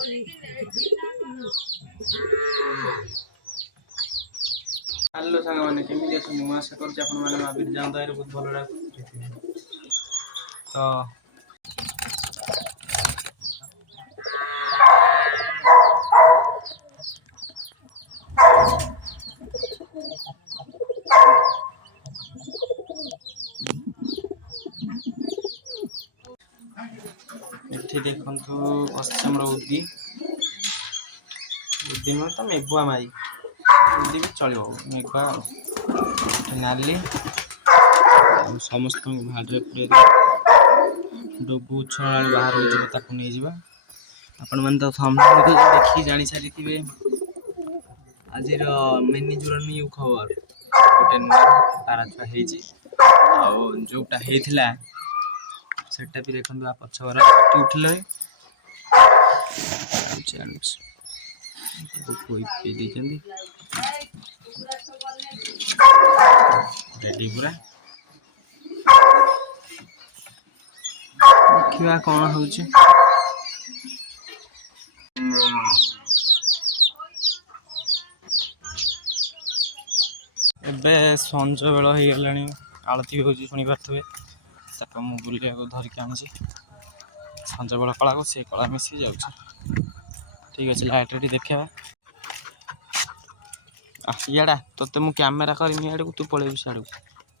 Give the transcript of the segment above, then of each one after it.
Hello ସାଙ୍ଗମାନେ, କେମିତି ଅଛନ୍ତି? ମୁଁ ଆଶା କରୁଛି ଆପଣମାନେ ମାବିର ଜାନ୍ଦାରେ ବହୁତ ଭଲରେ ତ ଏଠି ଦେଖନ୍ତୁ ଅଛି ଆମର ଉଦି ନୁହେଁ ତ ମେଘୁଆ ମାଇ ଉଦି ବି ଚଳିବ, ମେଘୁଆ ନାଲି ଆଉ ସମସ୍ତଙ୍କୁ ଭାଡ଼ିରେ ପୁରେଇ ଡବୁ ଛଣାଳୁ ବାହାରକୁ ଯିବ, ତାକୁ ନେଇଯିବା। ଆପଣମାନେ ତ ଥମ୍ବନେଲରୁ ଦେଖିକି ଜାଣି ସାରିଥିବେ ଆଜିର ମିନିଜୁର ନ୍ୟୁ ଖବର ଗୋଟେ ନୂଆ ପାରା ଛୁଆ ହେଇଛି, ଆଉ ଯେଉଁଟା ହେଇଥିଲା ସେଟା ବି ଦେଖନ୍ତୁ ଆ ପଛ ଘର ଉଠିଲେ ଦେଇଛନ୍ତି ରେଡି ପୁରା। ଦେଖିବା କଣ ହଉଛି। ଏବେ ସଞ୍ଜ ବେଳ ହେଇଗଲାଣି, ଆଳତି ବି ହେଉଛି ଶୁଣିପାରୁଥିବେ। ତାକୁ ମୁଁ ବୁଲିବାକୁ ଧରିକି ଆଣିଛି, ସଞ୍ଜ ବେଳ କଳାକୁ ସେ କଳା ମିଶି ଯାଉଛି। ଠିକ୍ ଅଛି, ଲାଇଟ୍ ଏଠି ଦେଖେଇବା। ଇଆଡ଼ା ତୋତେ ମୁଁ କ୍ୟାମେରା କରିମି ଇଆଡ଼କୁ, ତୁ ପଳେଇବୁ ସିଆଡ଼କୁ।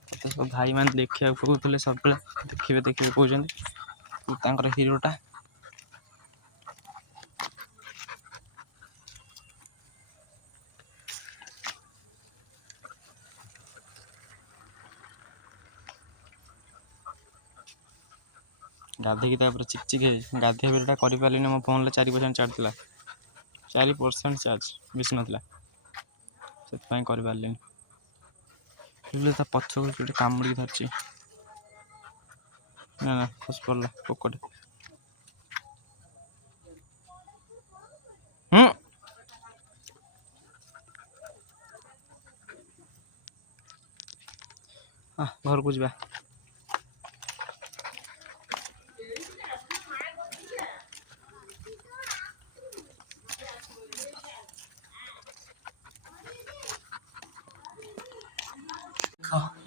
ତୋତେ ସବୁ ଭାଇମାନେ ଦେଖିବାକୁ କହୁଥିଲେ, ସବୁବେଳେ ଦେଖିବେ କହୁଛନ୍ତି। ତୁ ତାଙ୍କର ହିରୋଟା। ଗାଧେଇକି ତାପରେ ଚିକଚିକ ଗାଧୋଇବା ବେରଟା କରିପାରିଲିନି, ମୋ ଫୋନ୍ରେ 4% ଚାର୍ଜ ଥିଲା। 4% ଚାର୍ଜ ବେଶୀ ନଥିଲା, ସେଥିପାଇଁ କରିପାରିଲିନି। ହେଲେ ତା ପଛକୁ ଗୋଟେ କାମୁଡ଼ିକି ଧରିଛି। ନା ଖସି ପଡ଼ିଲା ପୋକଟେ। ଘରକୁ ଯିବା।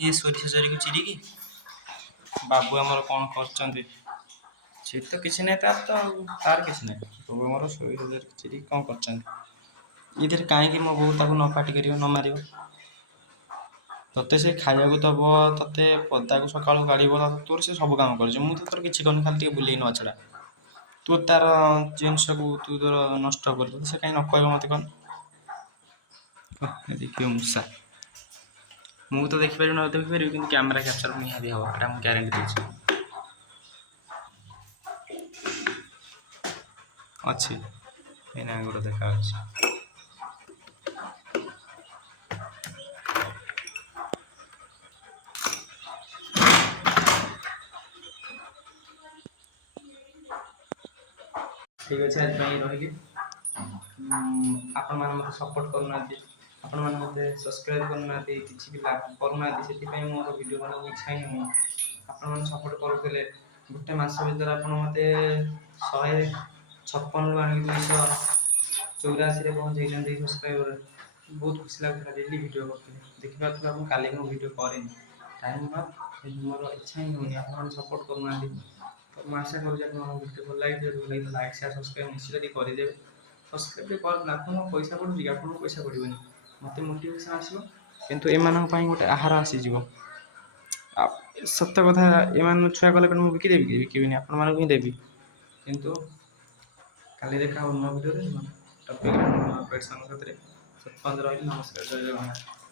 ଇଏ ସୋରିଷ ଚରିକୁ ଚିରିକି ବାବୁ ଆମର କ'ଣ କରୁଛନ୍ତି। ସେ ତ କିଛି ନାହିଁ, ତାର କିଛି ନାହିଁ। ବାବୁ ଆମର ସୋରିଷ ଚରିକୁ ଚିରିକି କ'ଣ କରୁଛନ୍ତି। ଏଥିରେ କାହିଁକି ମୋ ବୋଉ ତାକୁ ନ ପାଟି କରିବ, ନ ମାରିବ? ତତେ ସେ ଖାଇବାକୁ ଦବ, ତତେ ପଦାକୁ ସକାଳୁ କାଢ଼ିବ, ତୋର ସେ ସବୁ କାମ କରୁଛି। ମୁଁ ତ ତୋର କିଛି କରୁନି, ଖାଲି ଟିକେ ବୁଲେଇ ନେବା ଛଡ଼ା। ତୁ ତାର ଜିନିଷକୁ ତୁ ତୋର ନଷ୍ଟ କରିବୁ, ସେ କାହିଁ ନ କହିବ ମୋତେ କ'ଣ? ଦେଖିବ ମୂଷା, ମୁଁ ତ ଦେଖିପାରିବି ନ ଦେଖିପାରିବି, କିନ୍ତୁ କ୍ୟାମେରା କ୍ୟାପଚର ନିହାତି ହେବ, ଏଟା ମୁଁ ଗ୍ୟାରେଣ୍ଟି ଦେଉଛି। ଅଛି ଏଇନା ଗୋଟେ ଦେଖାଯାଉଛି। ଠିକ୍ ଅଛି, ଆଜି ପାଇଁ ରହିଲି। ଆପଣମାନେ ମୋତେ ସପୋର୍ଟ କରୁନାହାନ୍ତି, ଆପଣମାନେ ମୋତେ ସବସ୍କ୍ରାଇବ୍ କରୁନାହାନ୍ତି, କିଛି ବି କରୁନାହାନ୍ତି। ସେଥିପାଇଁ ମୋର ଭିଡ଼ିଓ କରିବାକୁ ଇଚ୍ଛା ହିଁ ହଉନି। ଆପଣମାନେ ସପୋର୍ଟ କରୁଥିଲେ, ଗୋଟେ ମାସ ଭିତରେ ଆପଣ ମୋତେ 156ରୁ ଆଣିକି 284ରେ ପହଞ୍ଚେଇଛନ୍ତି ସବସ୍କ୍ରାଇବରରେ। ବହୁତ ଖୁସି ଲାଗୁଥିଲା। ଡେଲି ଭିଡ଼ିଓ କରୁଥିଲି, ଦେଖିପାରୁଥିବେ ଆପଣ। କାଲି ମୁଁ ଭିଡ଼ିଓ କରିନି, ଟାଇମ୍ ମୋର ଇଚ୍ଛା ହିଁ ହଉନି। ଆପଣମାନେ ସପୋର୍ଟ କରୁନାହାନ୍ତି, ତ ମୁଁ ଆଶା କରୁଛି ଆପଣଙ୍କ ଭିଡ଼ିଓ ଭଲ ଲାଗିଥିବ। ଲାଇକ୍ ସେୟାର ସବସ୍କ୍ରାଇବ୍ ନିଶ୍ଚିତ ଟିକେ କରିଦେବେ। ସବସ୍କ୍ରାଇବ୍ ଟିକେ କରନ୍ତୁ, ଆପଣଙ୍କୁ ପଇସା ପଡ଼ୁଛି କି? ଆପଣଙ୍କୁ ପଇସା ପଡ଼ିବନି, ମୋତେ ମୋଟିଭେସନ୍ ଆସିବ, କିନ୍ତୁ ଏମାନଙ୍କ ପାଇଁ ଗୋଟେ ଆହାର ଆସିଯିବ। ଆଉ ସତ କଥା, ଏମାନଙ୍କୁ ଛୁଆ କଲେ ମୁଁ ବିକିଦେବି କି? ବିକିବିନି, ଆପଣମାନଙ୍କୁ ହିଁ ଦେବି। କିନ୍ତୁ କାଲି ଦେଖା ହେବ ନୂଆ ଭିଡ଼ିଓରେ, ନୂଆ ଟପିକରେ, ନୂଆ ଅପଡ଼େଟ୍ ସାଙ୍ଗସାଥିରେ। ରହିଲି, ନମସ୍କାର, ଜୟ ଜଗନ୍ନାଥ।